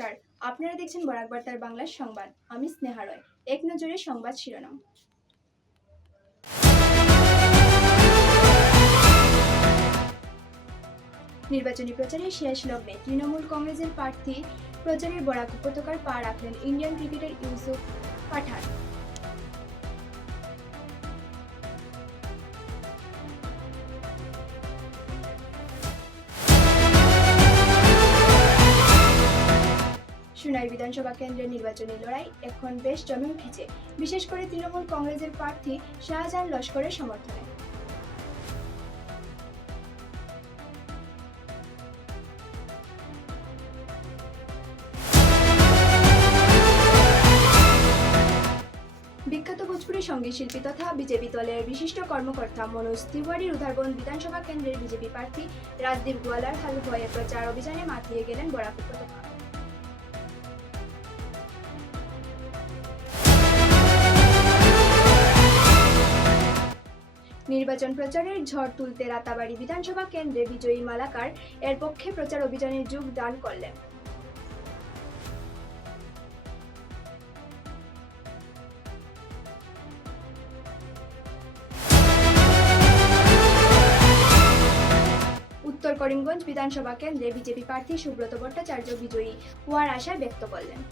নমস্কার, আপনারা দেখছেন বরাক বার্তার বাংলা সংবাদ। আমি স্নেহা রয়। এক নজরে সংবাদ শিরোনাম। নির্বাচনী প্রচারের শেষ লগ্নে তৃণমূল কংগ্রেসের প্রার্থী প্রচারের বরাক উপত্যকার পা রাখলেন ইন্ডিয়ান ক্রিকেটার ইউসুফ পাঠান। সুনাই বিধানসভা কেন্দ্রের নির্বাচনী লড়াই এখন বেশ জমে উঠেছে, বিশেষ করে তৃণমূল কংগ্রেসের প্রার্থী শাহজাহান লস্করের সমর্থনে। বিখ্যাত ভোজপুরি সঙ্গীত শিল্পী তথা বিজেপি দলের বিশিষ্ট কর্মকর্তা মনোজ তিওয়ারির উধারবন বিধানসভা কেন্দ্রের বিজেপি প্রার্থী রাজদীপ গোয়ালার হাল হয়ে প্রচার অভিযানে মাতিয়ে গেলেন বরাক উপত্যকা। নির্বাচন প্রচারের ঝড় তুলতে রাতাবাড়ী বিধানসভা কেন্দ্রে বিজয়ী মালাকার এর পক্ষে প্রচার অভিযানে যোগদান করলেন। উত্তর করিমগঞ্জ বিধানসভা কেন্দ্রে বিজেপি প্রার্থী সুব্রত ভট্টাচার্য বিজয়ী হওয়ার আশা ব্যক্ত করলেন।